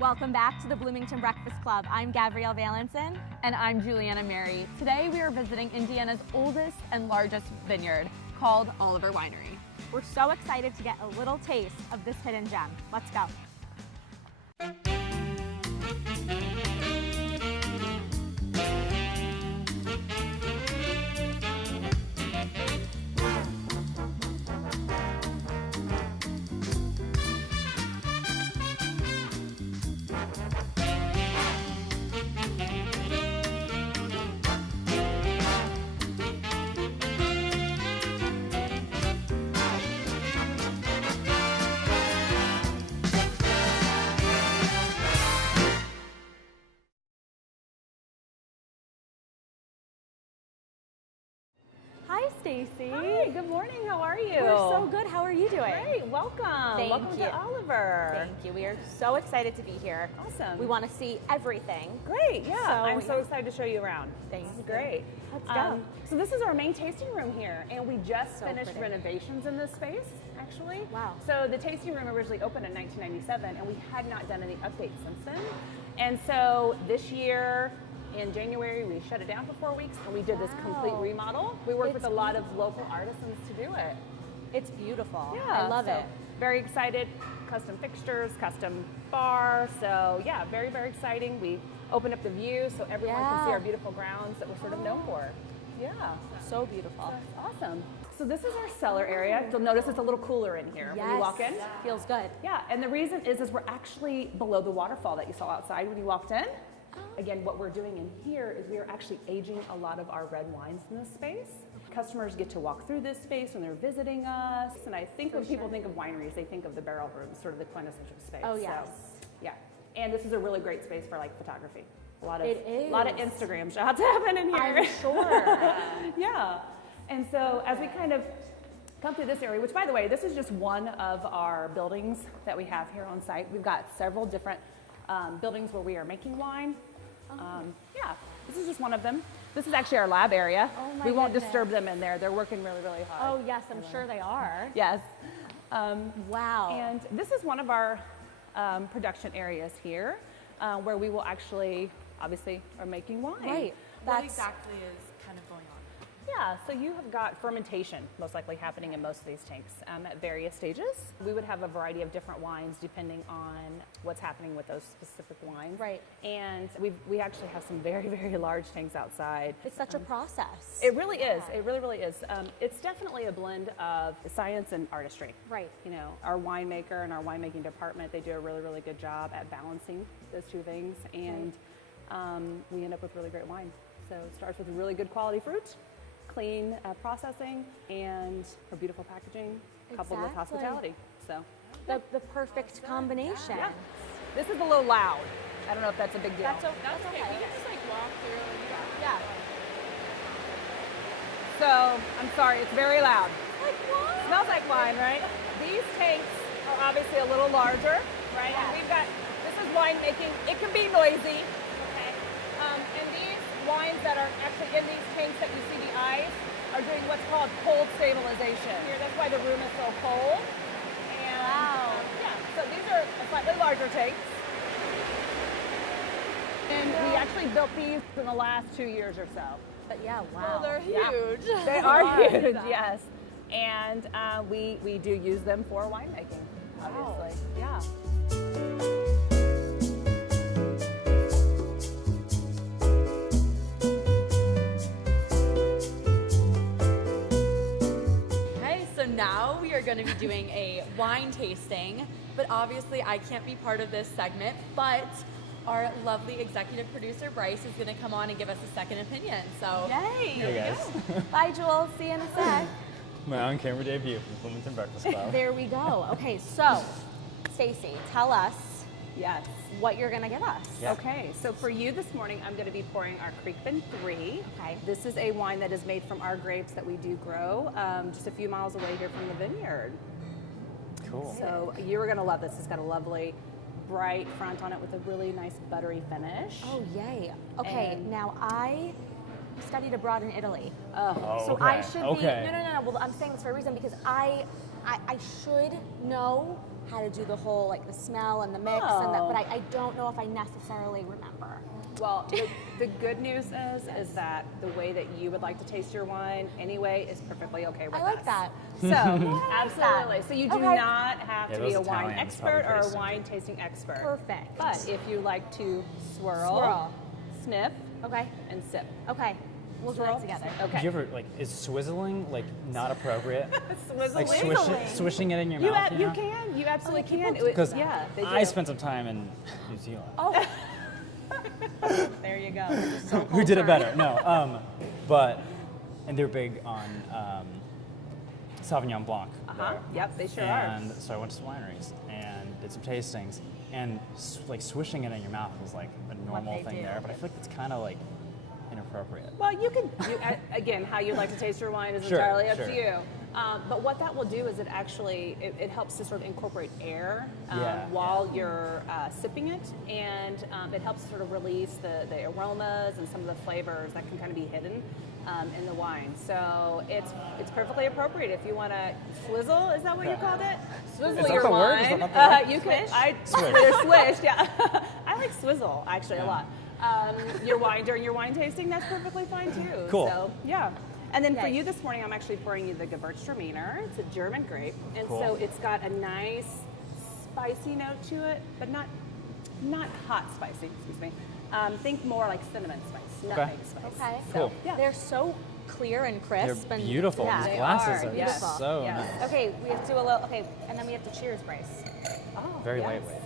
Welcome back to the Bloomington Breakfast Club. I'm Gabrielle Valenson. And I'm Juliana Mary. Today we are visiting Indiana's oldest and largest vineyard called Oliver Winery. We're so excited to get a little taste of this hidden gem. Let's go. Hi, Stacey. Hi, good morning. How are you? We're so good. How are you doing? Great. Welcome. Welcome to Oliver. Thank you. We are so excited to be here. Awesome. We want to see everything. Great. Yeah. I'm so excited to show you around. Thanks. Great. Let's go. So this is our main tasting room here, and we just finished pretty. renovations in this space, actually. Wow. So the tasting room originally opened in 1997, and we had not done any updates since then. And so this year, in January, we shut it down for 4 weeks, and we did this complete remodel. We worked with a lot of local artisans to do it. It's beautiful. Yeah, I love it. Very excited. Custom fixtures, custom bar. So yeah, very, very exciting. We opened up the view so everyone can see our beautiful grounds that we're sort of known for. Yeah. So beautiful. That's awesome. So this is our cellar area. You'll notice it's a little cooler in here when you walk in. Feels good. Yeah, and the reason is we're actually below the waterfall that you saw outside when you walked in. Again, what we're doing in here is we are actually aging a lot of our red wines in this space. Customers get to walk through this space when they're visiting us. And I think when people think of wineries, they think of the barrel room, sort of the quintessential space. Oh, yes. So, yeah. And this is a really great space for like photography. A lot of Instagram shots happen in here. I'm sure. Yeah. And so as we kind of come through this area, which by the way, this is just one of our buildings that we have here on site. We've got several different buildings where we are making wine. Yeah, this is just one of them. This is actually our lab area. Oh my we won't goodness. disturb them in there. They're working really, really hard. Oh yes, I'm sure they are. Yes. Wow. And this is one of our production areas here where we will actually, obviously, are making wine. Right. What exactly is kind of going on? Yeah, so you have got fermentation most likely happening in most of these tanks at various stages. We would have a variety of different wines depending on what's happening with those specific wines. Right. And we actually have some very, very large tanks outside. It's such a process. It really is. It really, really is. It's definitely a blend of science and artistry. Right. You know, our winemaker and our winemaking department, they do a really, really good job at balancing those two things. And we end up with really great wine. So it starts with really good quality fruit, clean processing, and a beautiful packaging coupled with hospitality. So the perfect combination. yeah. This is a little loud. I don't know if that's a big deal. That's okay. We can just like walk through. Yeah. So I'm sorry, it's very loud. Like what? Smells like wine, right? These tanks are obviously a little larger, right? Yeah. And we've got, this is winemaking. It can be noisy, okay? And these wines that are actually in these tanks that you see the eyes are doing what's called cold stabilization. Here, that's why the room is so cold. And yeah, so these are slightly larger tanks. And we actually built these in the last 2 years or so. But yeah, wow. Well, they're huge. They are huge, yes. And we do use them for winemaking, obviously. Yeah. Okay, so now we are going to be doing a wine tasting, but obviously I can't be part of this segment, but our lovely executive producer, Bryce, is going to come on and give us a second opinion. So, Yay! here we go. Bye, Jewel. See you in a sec. My on-camera debut from the Bloomington Breakfast Club. There we go. Okay, so Stacey, tell us Yes. what you're gonna give us. Yeah. Okay, so for you this morning, I'm going to be pouring our Creekbend 3. Okay. This is a wine that is made from our grapes that we do grow just a few miles away here from the vineyard. Cool. So you're going to love this. It's got a lovely bright front on it with a really nice buttery finish. Oh, yay. Okay, And- now I studied abroad in Italy. Oh, So okay. I should okay. be, no. Well, I'm saying this for a reason because I should know how to do the whole like the smell and the mix, and but I don't know if I necessarily remember. Well, the good news is that the way that you would like to taste your wine anyway is perfectly okay with us. I like that. So, absolutely. So you do not have to be a those wine Italians expert probably or a taste wine tasting expert. Perfect. But if you like to swirl, sniff, Okay. and sip. Okay. We'll do that together. Okay. Do you ever like is swizzling like not appropriate? Like Swizzling. swishing it in your You, mouth. you can. You absolutely can. Because Yeah, they do. I spent some time in New Zealand. Oh. There you go. Who did it better? No, and they're big on Sauvignon Blanc. there. Yep, they sure And so I went to some wineries and did some tastings, and like swishing it in your mouth was like a normal they thing do. there. But I feel like it's kind of like inappropriate. Well, you can, again, how you like to taste your wine is Sure, entirely up sure. to you. But what that will do is it helps to sort of incorporate air while you're sipping it, and it helps sort of release the aromas and some of the flavors that can kind of be hidden in the wine. So it's perfectly appropriate if you want to swizzle. Is that what you called it? Swizzle Is that your the word? wine. Is that not the word? You can. Swish. They're swished. Yeah, I like swizzle actually a Yeah. lot. Your wine during your wine tasting, that's perfectly fine too. Cool. So yeah. And then for Nice. you this morning, I'm actually pouring you the Gewürztraminer. It's a German grape, and Cool. so it's got a nice spicy note to it, but not hot spicy. Excuse me. Think more like cinnamon spice, nutmeg spice. Okay. So, Cool. yeah. They're so clear and crisp. They're and beautiful. Yeah. These They glasses are, are yes. so Yes. nice. Okay, we have to do a little. Okay, and then we have to cheers, Bryce. Oh, Very yes. lightweight.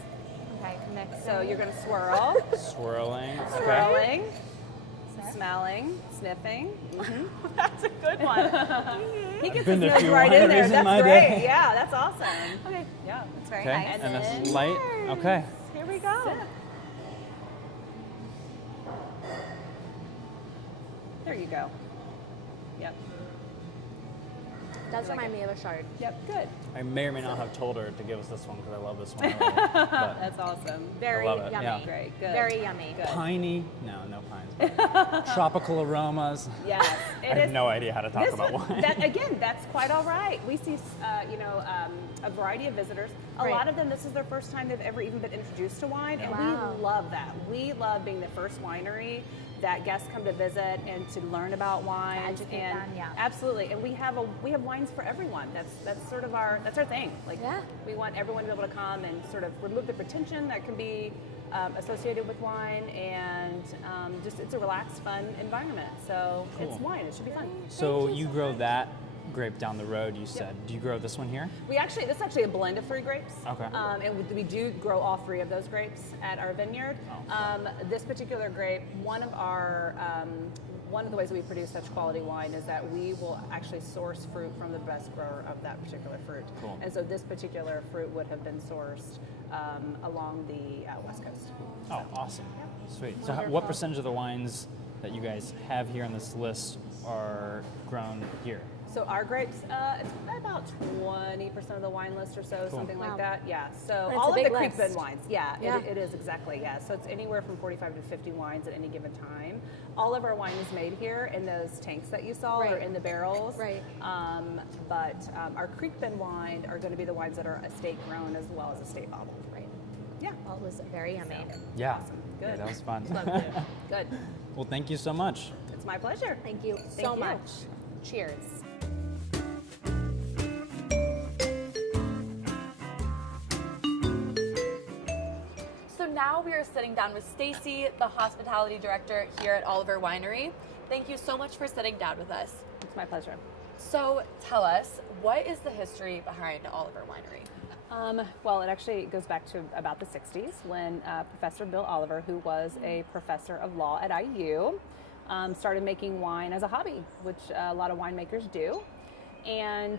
Okay, mix. So you're gonna swirl, Swirling. Okay. swirling, smelling, sniffing. That's a good one. He gets been his to a nose few right in wineries there. in That's my great. day. Yeah, that's awesome. Okay, Yeah. it's very Okay. nice. And this then is light. Okay. Here we go. Sip. There you go. Yep. Does remind me of a shard. Yep. Good. I may or may not have told her to give us this one because I love this one. already, but That's awesome. Very love it, yummy. yeah. Great. Good. Very yummy. Good. piney. No pines. But tropical aromas. Yes. I have no idea how to talk about wine. Again, that's quite all right. We see, a variety of visitors. A Right. lot of them, this is their first time they've ever even been introduced to wine, and Wow. we love that. We love being the first winery that guests come to visit and to learn about wine. educate and them, yeah. Absolutely. And we have wines for everyone. That's sort of our thing. Like Yeah. we want everyone to be able to come and sort of remove the pretension that can be associated with wine, and just it's a relaxed, fun environment. So it's Cool. wine. It should be fun. So you grow that grape down the road, you said. Do you grow this one here? This is actually a blend of 3 grapes. Okay. And we do grow all 3 of those grapes at our vineyard. This particular grape, one of the ways we produce such quality wine is that we will actually source fruit from the best grower of that particular fruit. Cool. And so this particular fruit would have been sourced along the West Coast. Oh, awesome. Sweet. So what percentage of the wines that you guys have here on this list are grown here? So our grapes, it's about 20% of the wine list or so, Cool. something Wow. like that. Yeah. So But it's all a of the big creek list. bed wines. Yeah, Yeah. it is exactly. Yeah. So it's anywhere from 45 to 50 wines at any given time. All of our wine is made here in those tanks that you saw or Right. in the barrels. Right. But our creek bed wine are going to be the wines that are estate grown as well as estate bottled. Right. Yeah. Well, it was very yummy. Yeah. Good. Yeah, that was fun. Love it. Good. Well, thank you so much. It's my pleasure. Thank you Thank so you. much. Cheers. So now we are sitting down with Stacey, the hospitality director here at Oliver Winery. Thank you so much for sitting down with us. It's my pleasure. So tell us, what is the history behind Oliver Winery? Well, it actually goes back to about the 60s when Professor Bill Oliver, who was a professor of law at IU, started making wine as a hobby, which a lot of winemakers do. And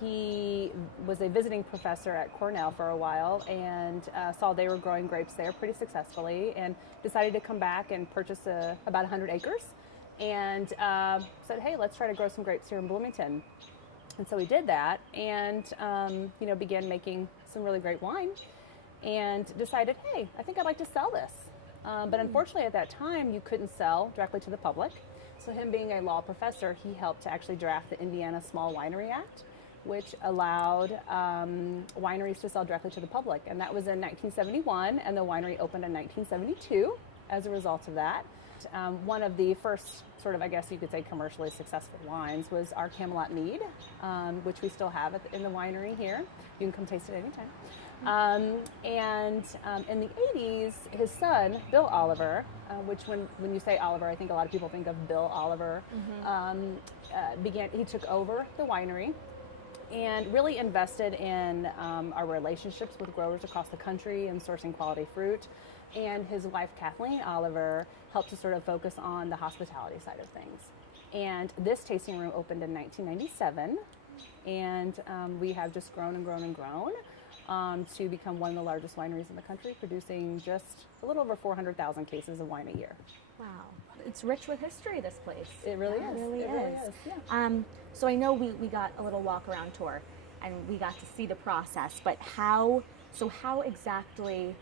he was a visiting professor at Cornell for a while and saw they were growing grapes there pretty successfully and decided to come back and purchase about 100 acres and said, hey, let's try to grow some grapes here in Bloomington. And so we did that and, began making some really great wine and decided, hey, I think I'd like to sell this. But unfortunately at that time, you couldn't sell directly to the public. So him being a law professor, he helped to actually draft the Indiana Small Winery Act. which allowed wineries to sell directly to the public. And that was in 1971, and the winery opened in 1972 as a result of that. One of the first sort of, I guess you could say, commercially successful wines was our Camelot Mead, which we still have in the winery here. You can come taste it anytime. And in the 80s, his son, Bill Oliver, which when you say Oliver, I think a lot of people think of Bill Oliver, he took over the winery and really invested in our relationships with growers across the country and sourcing quality fruit. And his wife, Kathleen Oliver, helped to sort of focus on the hospitality side of things. And this tasting room opened in 1997, and we have just grown and grown and grown to become one of the largest wineries in the country, producing just a little over 400,000 cases of wine a year. Wow. It's rich with history, this place. It really Yeah, is. It really is. Yeah. So I know we got a little walk around tour and we got to see the process, but how exactly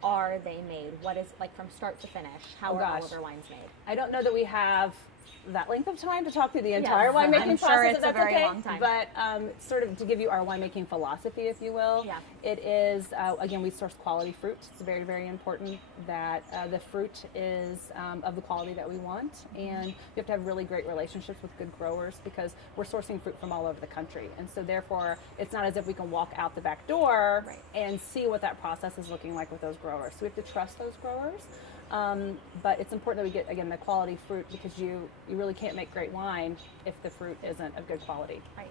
are they made? What is, like, from start to finish, how are Oliver wines made? I don't know that we have that length of time to talk through the entire winemaking I'm process, sure if it's that's a very okay. long time. But sort of to give you our winemaking philosophy, if you will, it is, again, we source quality fruit. It's very, very important that the fruit is of the quality that we want. And we have to have really great relationships with good growers because we're sourcing fruit from all over the country. And so therefore, it's not as if we can walk out the back door and see what that process is looking like with those growers. So we have to trust those growers. But it's important that we get, again, the quality fruit because you really can't make great wine if the fruit isn't of good quality. Right.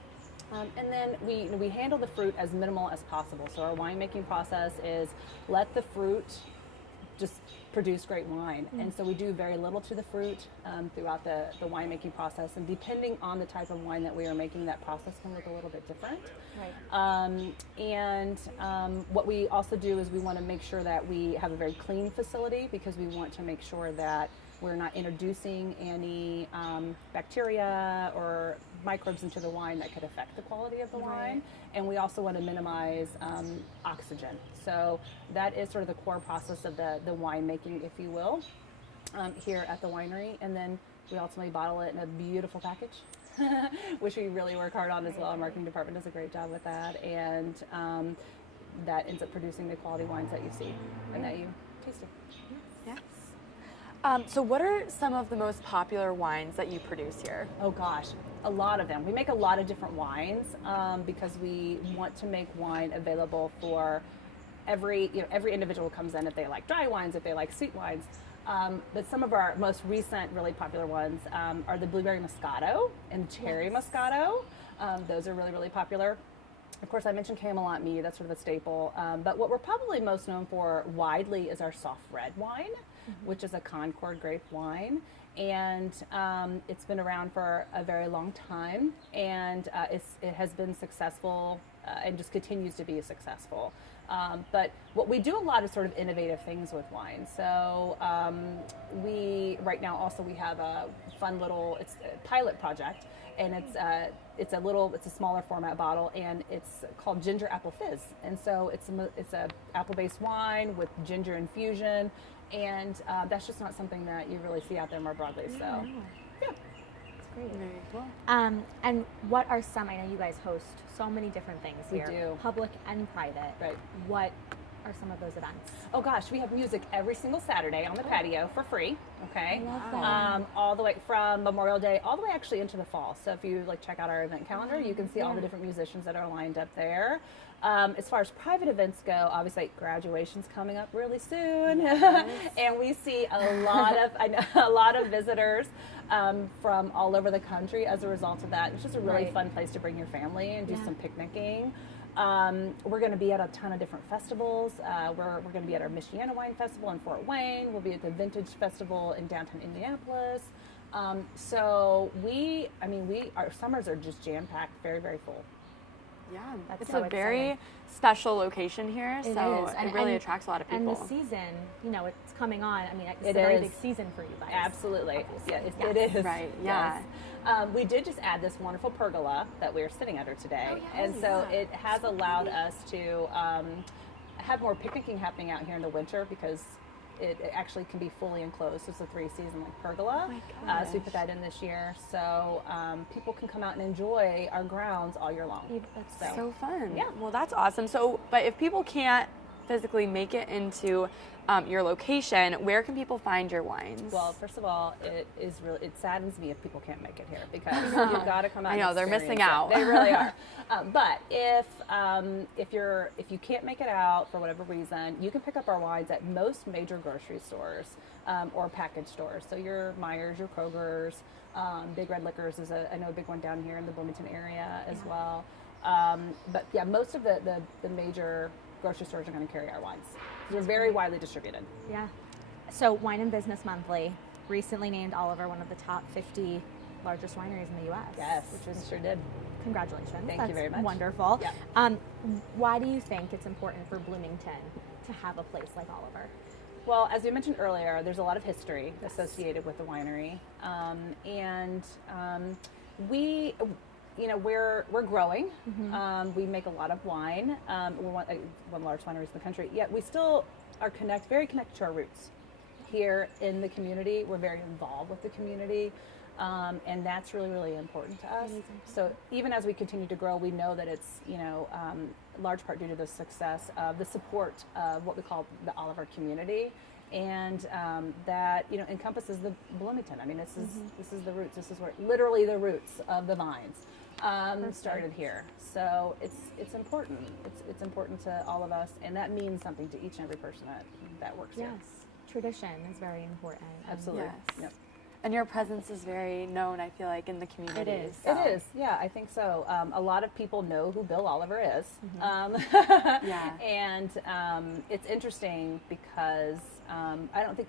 And then we handle the fruit as minimal as possible. So our winemaking process is let the fruit just produce great wine. And so we do very little to the fruit throughout the winemaking process. And depending on the type of wine that we are making, that process can look a little bit different. Right. What we also do is we want to make sure that we have a very clean facility because we want to make sure that we're not introducing any bacteria or microbes into the wine that could affect the quality of the wine. And we also want to minimize oxygen. So that is sort of the core process of the winemaking, if you will, here at the winery. And then we ultimately bottle it in a beautiful package, which we really work hard on as well. Our marketing department does a great job with that. And that ends up producing the quality wines that you see and that you tasted. Yes. So what are some of the most popular wines that you produce here? Oh gosh, a lot of them. We make a lot of different wines because we want to make wine available for every individual who comes in, if they like dry wines, if they like sweet wines. But some of our most recent really popular ones are the blueberry Moscato and cherry Moscato. Those are really, really popular. Of course, I mentioned Camelot Mead, that's sort of a staple. But what we're probably most known for widely is our soft red wine, which is a Concord grape wine. And it's been around for a very long time, and it has been successful and just continues to be successful. But what we do a lot is sort of innovative things with wine. So right now we have a fun little pilot project, and it's a smaller format bottle, and it's called Ginger Apple Fizz. And so it's a apple-based wine with ginger infusion, and that's just not something that you really see out there more broadly. So yeah. Great. Very cool. And what are some, I know you guys host so many different things here. We do. Public and private. Right. What are some of those events? Oh gosh, we have music every single Saturday on the patio for free. Okay. I love that. All the way from Memorial Day all the way actually into the fall. So if you check out our event calendar, you can see all the different musicians that are lined up there. As far as private events go, obviously graduation's coming up really soon, and we see a lot of visitors from all over the country as a result of that. It's just a really fun place to bring your family and do some picnicking. We're going to be at a ton of different festivals. We're going to be at our Michiana Wine Festival in Fort Wayne. We'll be at the Vintage Festival in downtown Indianapolis. So our summers are just jam-packed, very, very full. Yeah, That's it's so a very exciting. special location here, so is. it really attracts a lot of people. And the season, it's coming on. I mean, it's It a very is. big season for you guys. Absolutely. Yeah, Yes. it is. Right, yeah. Yes. We did just add this wonderful pergola that we're sitting under today. And so it has allowed us to have more picnicking happening out here in the winter because it actually can be fully enclosed. So it's a 3-season like pergola. So we put that in this year. So people can come out and enjoy our grounds all year long. That's so fun. Yeah. Well, that's awesome. So, but if people can't physically make it into your location, where can people find your wines? Well, first of all, it saddens me if people can't make it here because you've got to come out. I know, and they're missing experience it. out. They really are. But if you can't make it out for whatever reason, you can pick up our wines at most major grocery stores or package stores. So your Meijer's, your Kroger's, Big Red Liquors is I know a big one down here in the Bloomington area as well. But yeah, most of the major grocery stores are going to carry our wines. They're very widely distributed. Yeah. So Wine and Business Monthly recently named Oliver one of the top 50 largest wineries in the U.S. Yes, sure did. Congratulations. Thank you very much. Wonderful. Yeah. Why do you think it's important for Bloomington to have a place like Oliver? Well, as we mentioned earlier, there's a lot of history associated with the winery, and we're growing. We make a lot of wine. We're one of the largest wineries in the country. Yet we still are very connected to our roots. Here in the community, we're very involved with the community, and that's really, really important to us. So even as we continue to grow, we know that it's large part due to the success of the support of what we call the Oliver community. And that encompasses the Bloomington. I mean, this is the roots. This is where literally the roots of the vines started here. So it's important. It's important to all of us, and that means something to each and every person that works here. Yes, tradition is very important. Absolutely. Yes. Yep. And your presence is very known, I feel like, in the community. It is. So. It is. Yeah, I think so. A lot of people know who Bill Oliver is. Yeah. And it's interesting because I don't think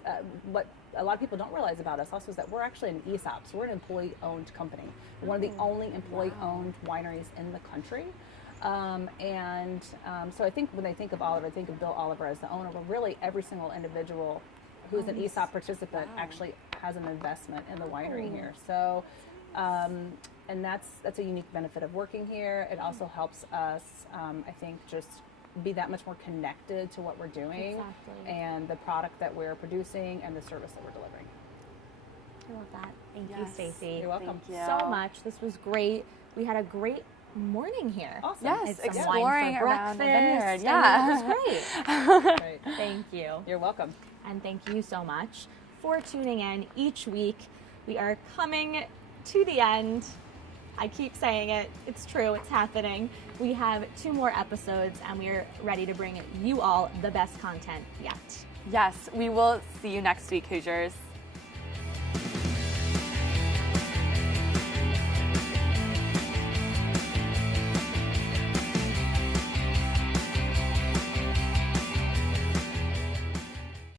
what a lot of people don't realize about us also is that we're actually an ESOP. So we're an employee-owned company. We're one of the only employee-owned wineries in the country. So I think when they think of Oliver, I think of Bill Oliver as the owner, but really every single individual who's an ESOP participant actually has an investment in the winery here. So, and that's a unique benefit of working here. It also helps us, I think, just be that much more connected to what we're doing and the product that we're producing and the service that we're delivering. I love that. Thank you, Yes. Stacey. You're welcome. Thank you. So much. This was great. We had a great morning here. Awesome. Yes, Had some exploring wine for around the breakfast. vineyard. Yeah. It was great. Great. Thank you. You're welcome. And thank you so much for tuning in each week. We are coming to the end. I keep saying it. It's true. It's happening. We have 2 more episodes, and we are ready to bring you all the best content yet. Yes, we will see you next week, Hoosiers.